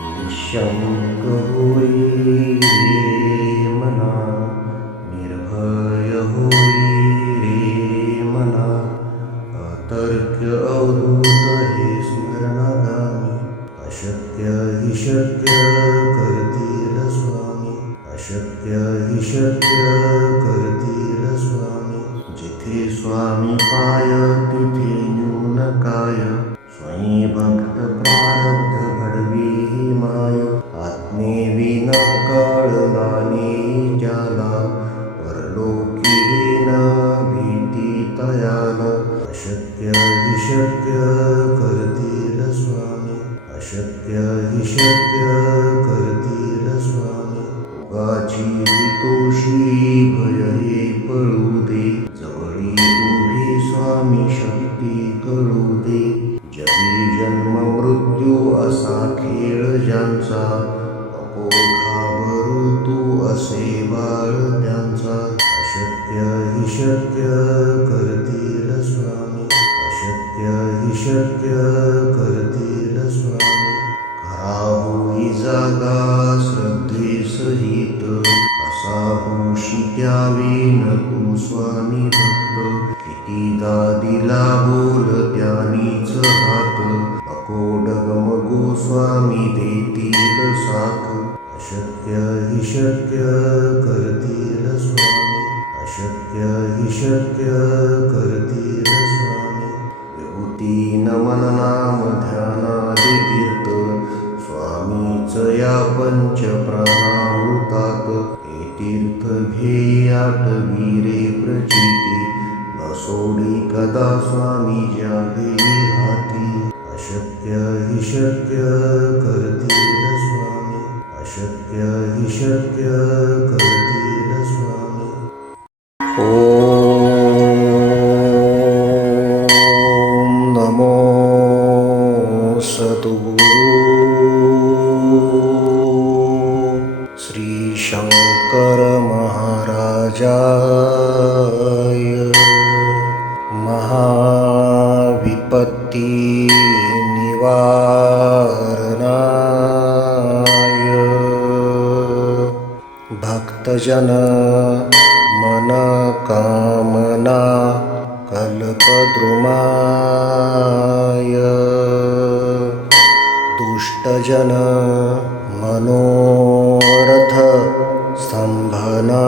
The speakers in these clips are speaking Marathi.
निशंक होई रे मना, निर्भय होई रे मना, अतर्क्य अवधूत हे स्मरणगामी, अशक्य हि शक्य करतील स्वामी, अशक्य हि शक्य करतील स्वामी. जिथे स्वामी पाय तिथे न्यून काय, स्वयं भक्त प्रारब्ध घडवी ही माय. आत्मेविन कळलाने ज्याला, परलोकी न भीती तयाला. अशक्य हि शक्य करतील स्वामी, अशक्य हि शक्य करतील स्वामी. उगाची भीतोषी भय हे पळू दे, जवळी उभी स्वामी शक्ती कळू दे. जगी जन्म मृत्यू असा खेळ ज्यांचा, नको घाबरू तू असे बाळ त्यांचा. अशक्य हि शक्य करतील स्वामी, अशक्य हि शक्य करतील स्वामी. खरा होई जागा श्रद्धे सहित, असा होशी द्यावी न तू स्वामी भक्त. कितीदा दिला बोल त्यानीच हात, नको डगमगू स्वामी देतील साथ. अशक्य हि शक्य करतील स्वामी, अशक्य हि शक्य करतील स्वामी. विभूती नमन नाम ध्यानादि तीर्थ, स्वामीच या पंच प्राणामृतात. हे तीर्थ घेई आठवी रे प्रचिती, न सोडी कदा स्वामी ज्या घेई हाती. अशक्य हि शक्य करतील स्वामी, अशक्य हि शक्य करतील स्वामी. ओम नमो सद्गुरु श्री शंकर महाराजाय. महाविपत्ती निवारणाय, भक्तजन मन कामना कल्पद्रुमाय. दुष्टजन मनोरथ स्तंभनाय.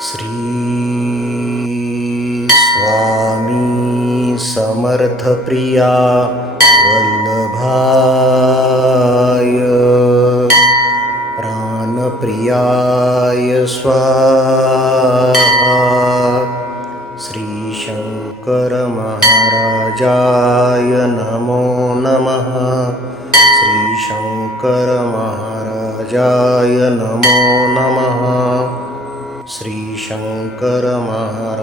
श्री स्वामी समर्थ प्रिया वल्लभाय, प्राणप्रियाय स्वाहा. श्री शंकर महाराजाय नमो नमः, श्री शंकर महाराजाय नमो नमः, श्री शंकर महाराजाय